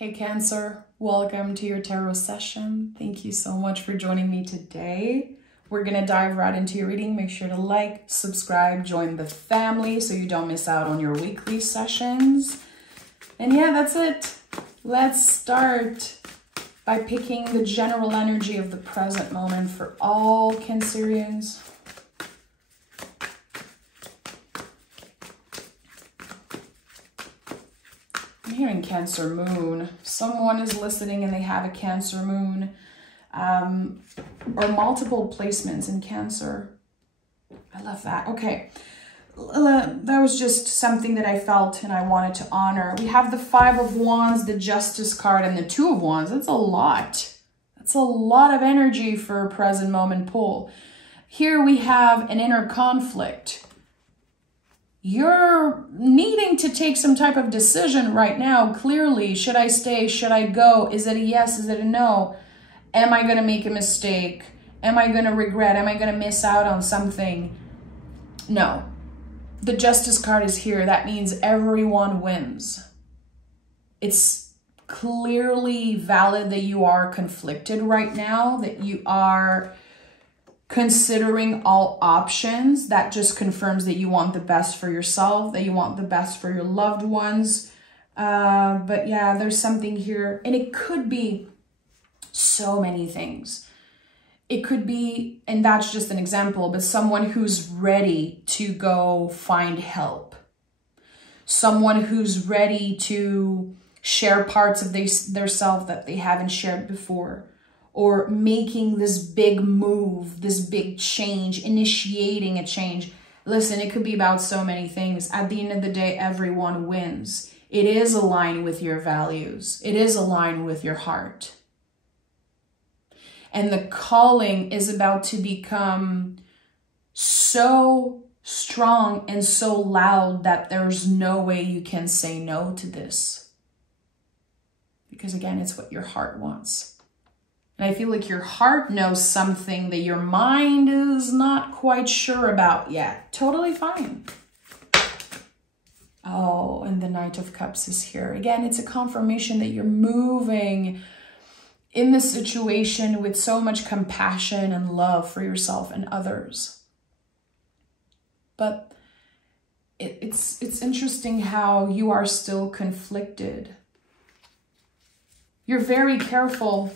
Hey Cancer, welcome to your tarot session. Thank you so much for joining me today. We're gonna dive right into your reading. Make sure to like, subscribe, join the family so you don't miss out on your weekly sessions. And yeah, that's it. Let's start by picking the general energy of the present moment for all Cancerians. I'm hearing Cancer moon. Someone is listening and they have a Cancer moon, or multiple placements in Cancer. I love that. Okay, that was just something that I felt and I wanted to honor. We have the Five of Wands, the Justice card, and the Two of Wands. That's a lot. That's a lot of energy for a present moment pull. Here we have an inner conflict. You're needing to take some type of decision right now, clearly. Should I stay? Should I go? Is it a yes? Is it a no? Am I going to make a mistake? Am I going to regret? Am I going to miss out on something? No. The Justice card is here. That means everyone wins. It's clearly valid that you are conflicted right now, that you are considering all options. That just confirms that you want the best for yourself, that you want the best for your loved ones. But yeah, there's something here, and it could be so many things. It could be, and that's just an example, but someone who's ready to go find help. Someone who's ready to share parts of their self that they haven't shared before. Or making this big move, this big change, initiating a change. Listen, it could be about so many things. At the end of the day, everyone wins. It is aligned with your values. It is aligned with your heart. And the calling is about to become so strong and so loud that there's no way you can say no to this. Because again, it's what your heart wants. And I feel like your heart knows something that your mind is not quite sure about yet. Totally fine. Oh, and the Knight of Cups is here. Again, it's a confirmation that you're moving in this situation with so much compassion and love for yourself and others. But it's interesting how you are still conflicted. You're very careful.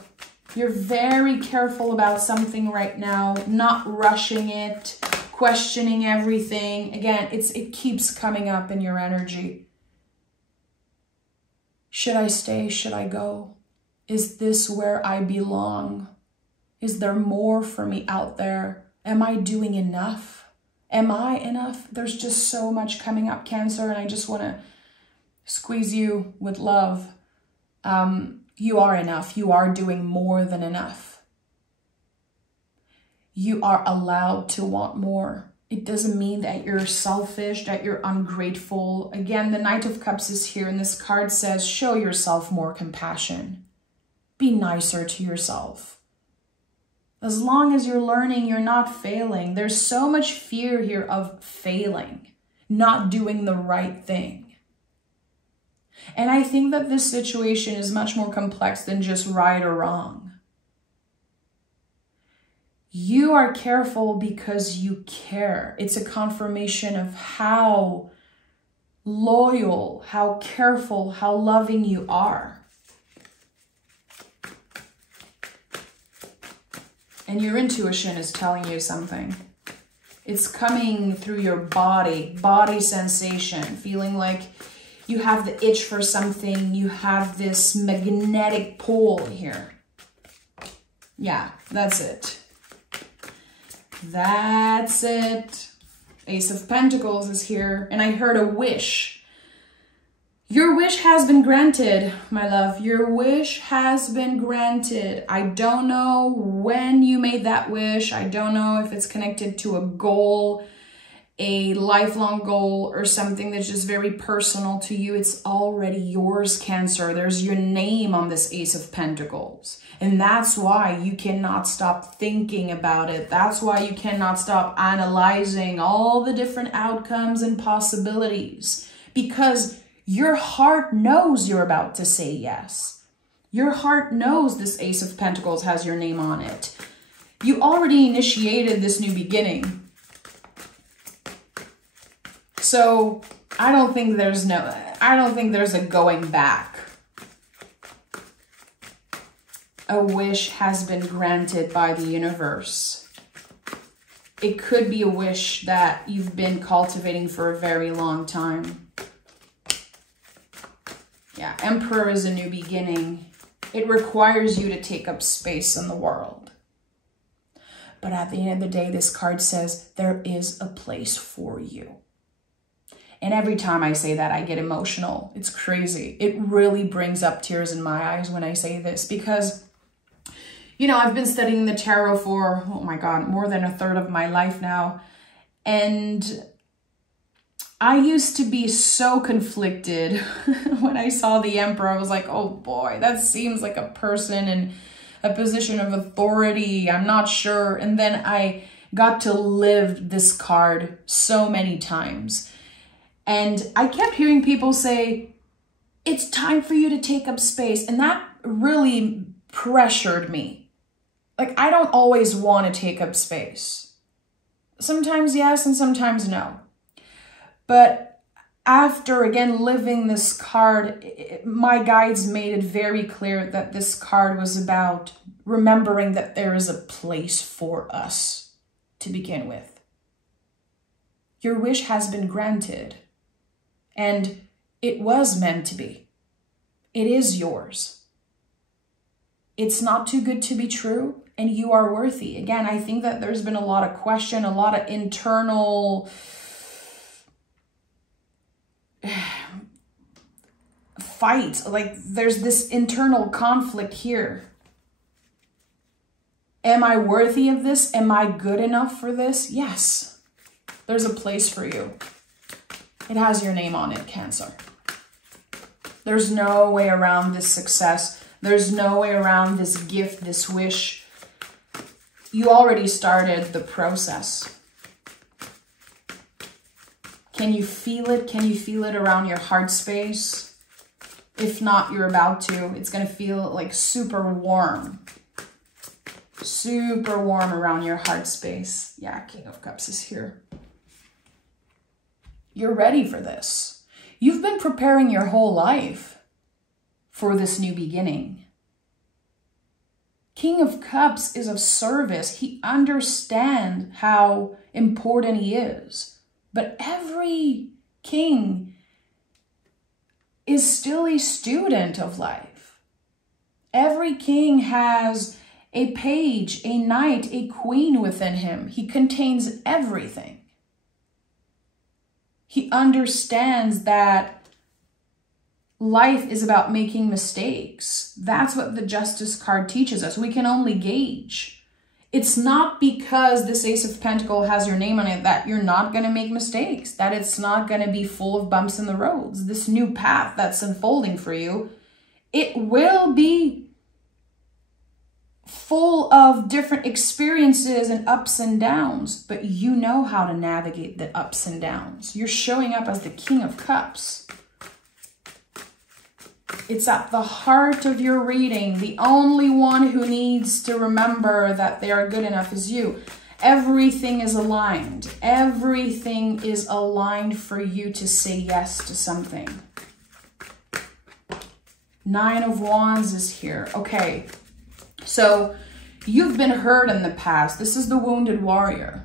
You're very careful about something right now, not rushing it, questioning everything. Again, it keeps coming up in your energy. Should I stay? Should I go? Is this where I belong? Is there more for me out there? Am I doing enough? Am I enough? There's just so much coming up, Cancer, and I just want to squeeze you with love. You are enough. You are doing more than enough. You are allowed to want more. It doesn't mean that you're selfish, that you're ungrateful. Again, the Knight of Cups is here, and this card says, show yourself more compassion. Be nicer to yourself. As long as you're learning, you're not failing. There's so much fear here of failing, not doing the right thing. And I think that this situation is much more complex than just right or wrong. You are careful because you care. It's a confirmation of how loyal, how careful, how loving you are. And your intuition is telling you something. It's coming through your body sensation, feeling like you have the itch for something. You have this magnetic pull here. Yeah, that's it. That's it. Ace of Pentacles is here. And I heard a wish. Your wish has been granted, my love. Your wish has been granted. I don't know when you made that wish. I don't know if it's connected to a goal, a lifelong goal, or something that's just very personal to you. It's already yours, Cancer. There's your name on this Ace of Pentacles. And that's why you cannot stop thinking about it. That's why you cannot stop analyzing all the different outcomes and possibilities. Because Your heart knows you're about to say yes. Your heart knows this Ace of Pentacles has your name on it. You already initiated this new beginning. So I don't think there's a going back. A wish has been granted by the universe. It could be a wish that you've been cultivating for a very long time. Yeah, Emperor is a new beginning. It requires you to take up space in the world. But at the end of the day, this card says there is a place for you. And every time I say that, I get emotional. It's crazy. It really brings up tears in my eyes when I say this because, you know, I've been studying the tarot for, oh my God, more than a third of my life now. And I used to be so conflicted when I saw the Emperor. I was like, oh boy, that seems like a person in a position of authority. I'm not sure. And then I got to live this card so many times. And I kept hearing people say, it's time for you to take up space. And that really pressured me. Like, I don't always want to take up space. Sometimes yes, and sometimes no. But after, again, living this card, my guides made it very clear that this card was about remembering that there is a place for us to begin with. Your wish has been granted. And it was meant to be. It is yours. It's not too good to be true, and you are worthy. Again, I think that there's been a lot of question, a lot of internal fight. Like, there's this internal conflict here. Am I worthy of this? Am I good enough for this? Yes. There's a place for you. It has your name on it, Cancer. There's no way around this success. There's no way around this gift, this wish. You already started the process. Can you feel it? Can you feel it around your heart space? If not, you're about to. It's going to feel like super warm. Super warm around your heart space. Yeah, King of Cups is here. You're ready for this. You've been preparing your whole life for this new beginning. King of Cups is of service. He understands how important he is. But every king is still a student of life. Every king has a page, a knight, a queen within him. He contains everything. He understands that life is about making mistakes. That's what the Justice card teaches us. We can only gauge. It's not because this Ace of Pentacles has your name on it that you're not going to make mistakes, that it's not going to be full of bumps in the roads. This new path that's unfolding for you, it will be full of different experiences and ups and downs, but you know how to navigate the ups and downs. You're showing up as the King of Cups. It's at the heart of your reading. The only one who needs to remember that they are good enough is you. Everything is aligned. Everything is aligned for you to say yes to something. Nine of Wands is here. Okay. So you've been hurt in the past. This is the wounded warrior.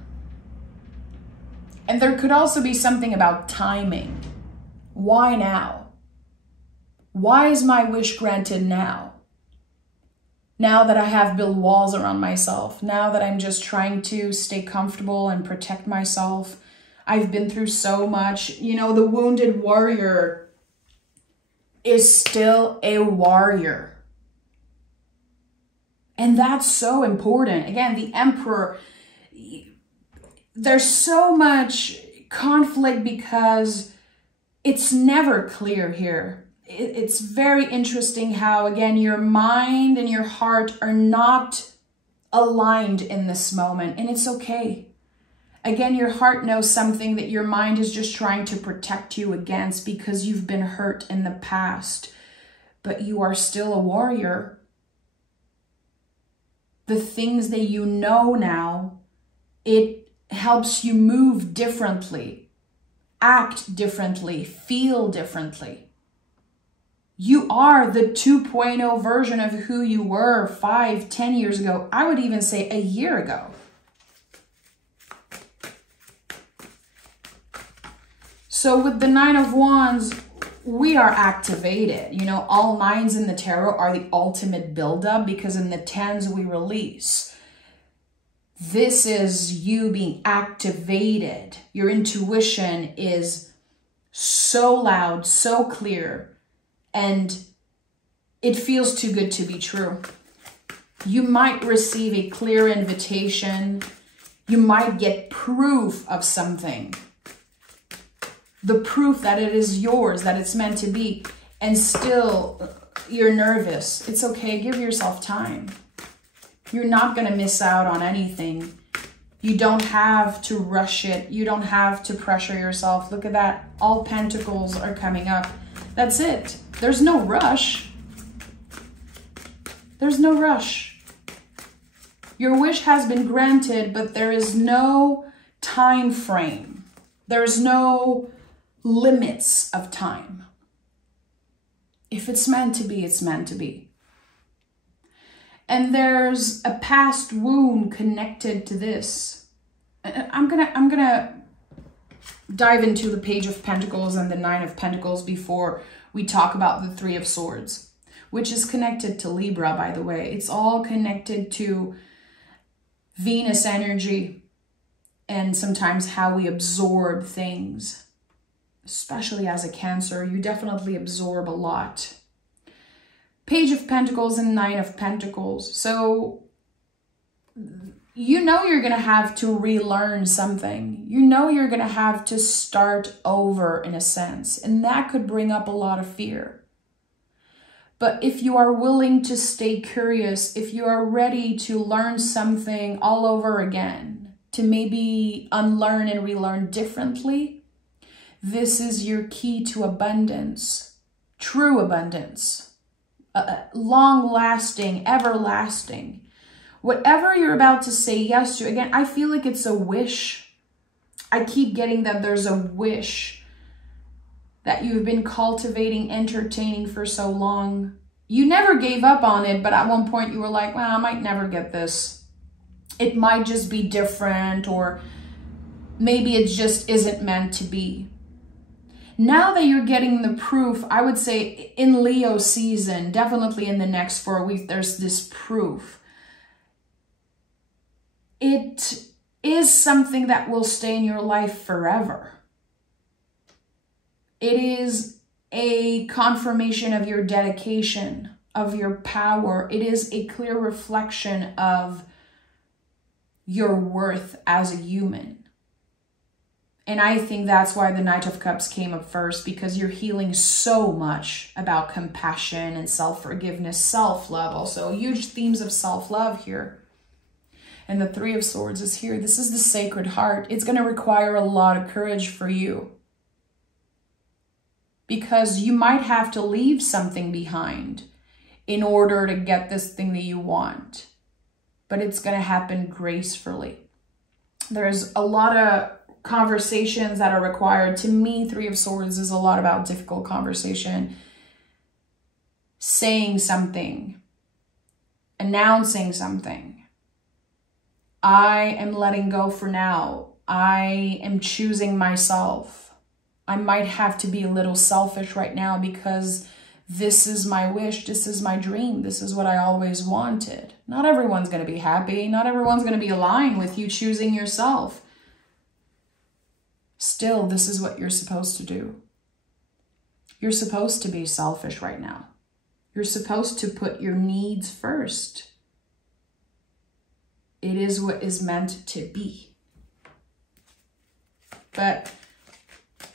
And there could also be something about timing. Why now? Why is my wish granted now? Now that I have built walls around myself, now that I'm just trying to stay comfortable and protect myself. I've been through so much. You know, the wounded warrior is still a warrior. And that's so important. Again, the Emperor, there's so much conflict because it's never clear here. It's very interesting how, again, your mind and your heart are not aligned in this moment, and it's okay. Again, your heart knows something that your mind is just trying to protect you against because you've been hurt in the past, but you are still a warrior. The things that you know now, it helps you move differently, act differently, feel differently. You are the 2.0 version of who you were 5, 10 years ago. I would even say a year ago. So with the Nine of Wands, we are activated. You know, all nines in the tarot are the ultimate buildup because in the tens we release. This is you being activated. Your intuition is so loud, so clear, and it feels too good to be true. You might receive a clear invitation. You might get proof of something. The proof that it is yours, that it's meant to be, and still you're nervous. It's okay. Give yourself time. You're not going to miss out on anything. You don't have to rush it. You don't have to pressure yourself. Look at that. All pentacles are coming up. That's it. There's no rush. There's no rush. Your wish has been granted, but there is no time frame. There's no limits of time. If it's meant to be, it's meant to be. And there's a past wound connected to this. I'm gonna dive into the Page of Pentacles and the Nine of Pentacles before we talk about the Three of Swords, which is connected to Libra, by the way. It's all connected to Venus energy and sometimes how we absorb things. Especially as a Cancer, you definitely absorb a lot. Page of Pentacles and Nine of Pentacles. So, you know you're going to have to relearn something. You know you're going to have to start over in a sense. And that could bring up a lot of fear. But if you are willing to stay curious, if you are ready to learn something all over again, to maybe unlearn and relearn differently, this is your key to abundance, true abundance, long-lasting, everlasting. Whatever you're about to say yes to, again, I feel like it's a wish. I keep getting that there's a wish that you've been cultivating, entertaining for so long. You never gave up on it, but at one point you were like, well, I might never get this. It might just be different, or maybe it just isn't meant to be. Now that you're getting the proof, I would say in Leo season, definitely in the next 4 weeks, there's this proof. It is something that will stay in your life forever. It is a confirmation of your dedication, of your power. It is a clear reflection of your worth as a human. And I think that's why the Knight of Cups came up first, because you're healing so much about compassion and self-forgiveness, self-love also. Huge themes of self-love here. And the Three of Swords is here. This is the Sacred Heart. It's going to require a lot of courage for you, because you might have to leave something behind in order to get this thing that you want. But it's going to happen gracefully. There's a lot of conversations that are required. To me, Three of Swords is a lot about difficult conversation, saying something, announcing something. I am letting go for now. I am choosing myself. I might have to be a little selfish right now because this is my wish. This is my dream. This is what I always wanted. Not everyone's going to be happy. Not everyone's going to be aligned with you choosing yourself. Still, this is what you're supposed to do. You're supposed to be selfish right now. You're supposed to put your needs first. It is what is meant to be. But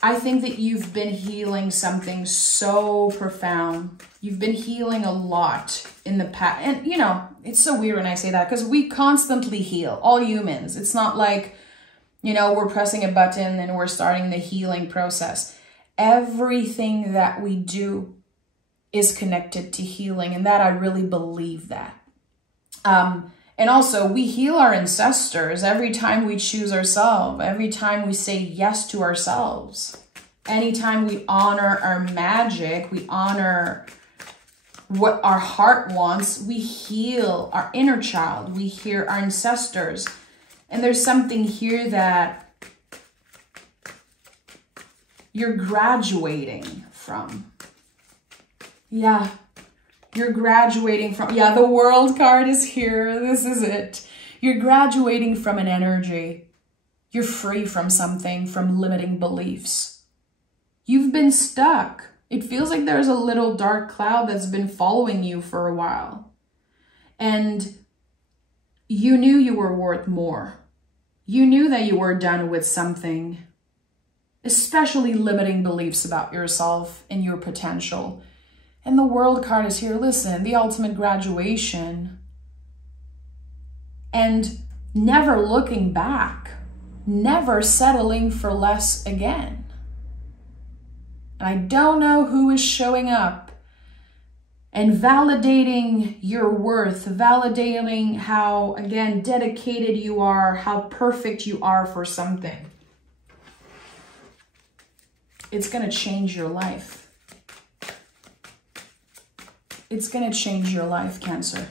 I think that you've been healing something so profound. You've been healing a lot in the past. And, you know, it's so weird when I say that because we constantly heal, all humans. It's not like You know, we're pressing a button and we're starting the healing process. Everything that we do is connected to healing, and that I really believe that. And also, we heal our ancestors every time we choose ourselves, every time we say yes to ourselves. Anytime we honor our magic, we honor what our heart wants, we heal our inner child, we heal our ancestors. And there's something here that you're graduating from. Yeah. You're graduating from, yeah, the World card is here. This is it. You're graduating from an energy. You're free from something, from limiting beliefs. You've been stuck. It feels like there's a little dark cloud that's been following you for a while. And you knew you were worth more. You knew that you were done with something, especially limiting beliefs about yourself and your potential. And the World card is here. Listen, the ultimate graduation. And never looking back. Never settling for less again. And I don't know who is showing up and validating your worth. Validating how, again, dedicated you are. How perfect you are for something. It's going to change your life. It's going to change your life, Cancer.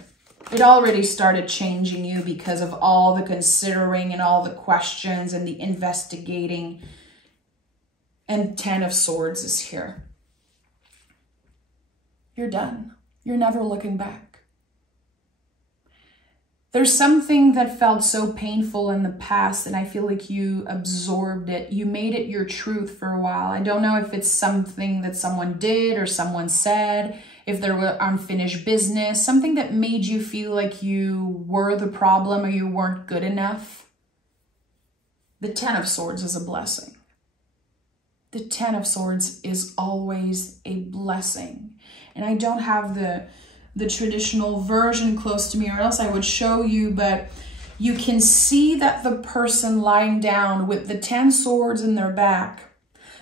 It already started changing you because of all the considering and all the questions and the investigating. And 10 of Swords is here. You're done. You're never looking back. There's something that felt so painful in the past, and I feel like you absorbed it. You made it your truth for a while. I don't know if it's something that someone did or someone said, if there were unfinished business, something that made you feel like you were the problem or you weren't good enough. The 10 of Swords is a blessing. The 10 of Swords is always a blessing. And I don't have the traditional version close to me, or else I would show you, but you can see that the person lying down with the 10 swords in their back,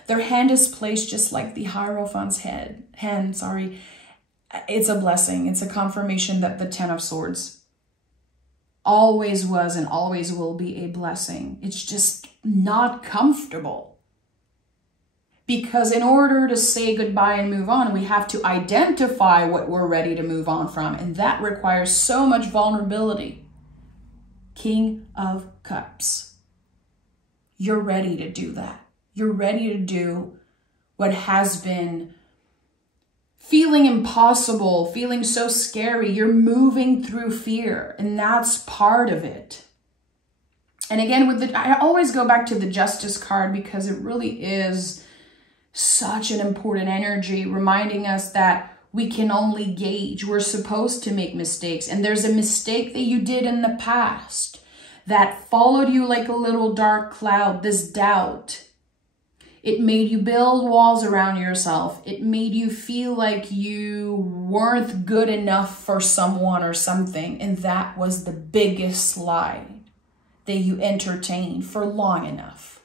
their hand is placed just like the Hierophant's hand. It's a blessing. It's a confirmation that the 10 of Swords always was and always will be a blessing. It's just not comfortable. Because in order to say goodbye and move on, we have to identify what we're ready to move on from. And that requires so much vulnerability. King of Cups. You're ready to do that. You're ready to do what has been feeling impossible, feeling so scary. You're moving through fear, and that's part of it. And again, I always go back to the Justice card because it really is such an important energy, reminding us that we can only gauge. We're supposed to make mistakes. And there's a mistake that you did in the past that followed you like a little dark cloud, this doubt. It made you build walls around yourself. It made you feel like you weren't good enough for someone or something. And that was the biggest lie that you entertained for long enough.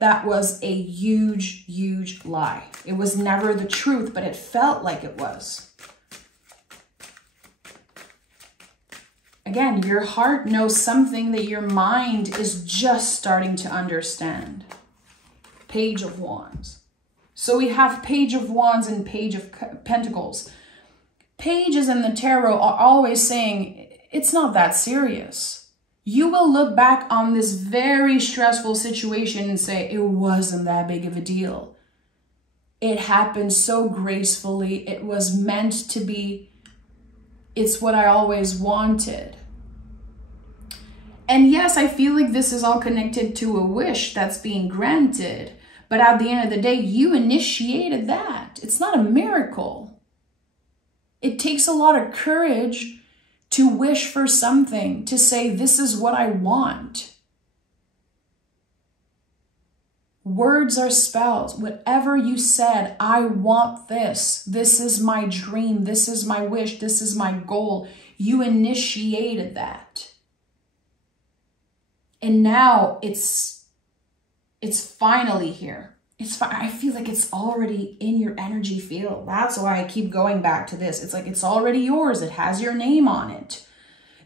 That was a huge, huge lie. It was never the truth, but it felt like it was. Again, your heart knows something that your mind is just starting to understand. Page of Wands. So we have Page of Wands and Page of Pentacles. Pages in the tarot are always saying, it's not that serious. You will look back on this very stressful situation and say, it wasn't that big of a deal. It happened so gracefully. It was meant to be. It's what I always wanted. And yes, I feel like this is all connected to a wish that's being granted. But at the end of the day, you initiated that. It's not a miracle. It takes a lot of courage to wish for something, to say, this is what I want. Words are spells. Whatever you said, I want this. This is my dream. This is my wish. This is my goal. You initiated that. And now it's finally here. I feel like it's already in your energy field. That's why I keep going back to this. It's like it's already yours. It has your name on it.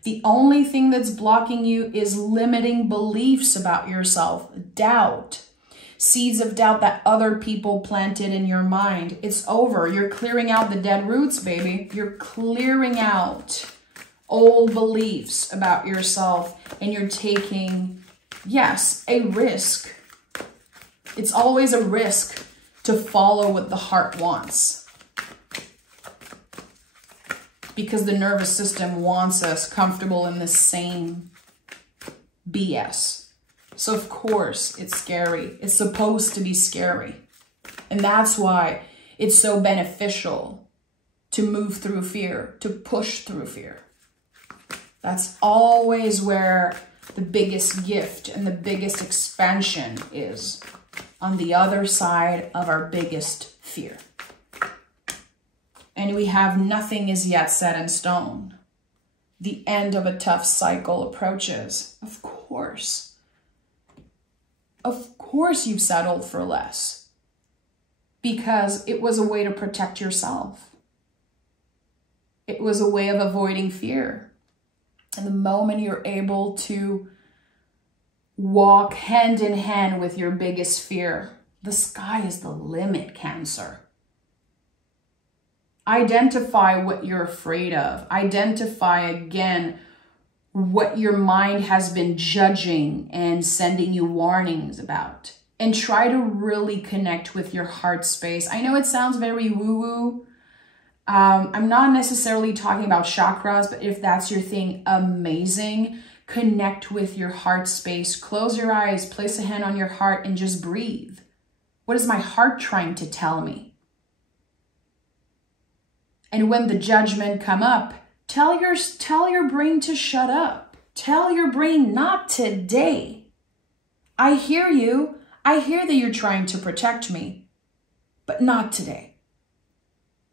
The only thing that's blocking you is limiting beliefs about yourself, doubt, seeds of doubt that other people planted in your mind. It's over. You're clearing out the dead roots, baby. You're clearing out old beliefs about yourself, and you're taking, yes, a risk. It's always a risk to follow what the heart wants, because the nervous system wants us comfortable in the same BS. So of course it's scary. It's supposed to be scary. And that's why it's so beneficial to move through fear, to push through fear. That's always where the biggest gift and the biggest expansion is, on the other side of our biggest fear. And we have nothing is yet set in stone. The end of a tough cycle approaches. Of course. Of course you've settled for less, because it was a way to protect yourself. It was a way of avoiding fear. And the moment you're able to walk hand in hand with your biggest fear, the sky is the limit, Cancer. Identify what you're afraid of. Identify again what your mind has been judging and sending you warnings about. And try to really connect with your heart space. I know it sounds very woo-woo. I'm not necessarily talking about chakras, but if that's your thing, amazing. Connect with your heart space. Close your eyes, place a hand on your heart, and just breathe. What is my heart trying to tell me? And when the judgment come up, tell your brain to shut up. Tell your brain, not today. I hear you. I hear that you're trying to protect me, but not today.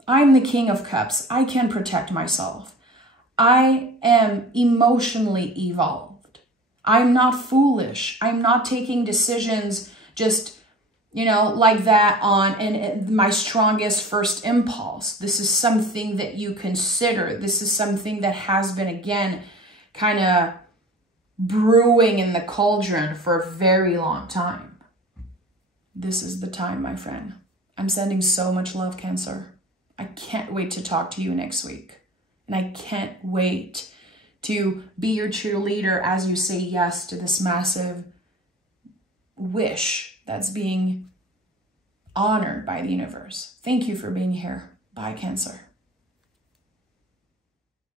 I'm the King of Cups. I can protect myself. I am emotionally evolved. I'm not foolish. I'm not taking decisions just, like that on my strongest first impulse. This is something that you consider. This is something that has been, again, kind of brewing in the cauldron for a very long time. This is the time, my friend. I'm sending so much love, Cancer. I can't wait to talk to you next week. And I can't wait to be your cheerleader as you say yes to this massive wish that's being honored by the universe. Thank you for being here. Bye, Cancer.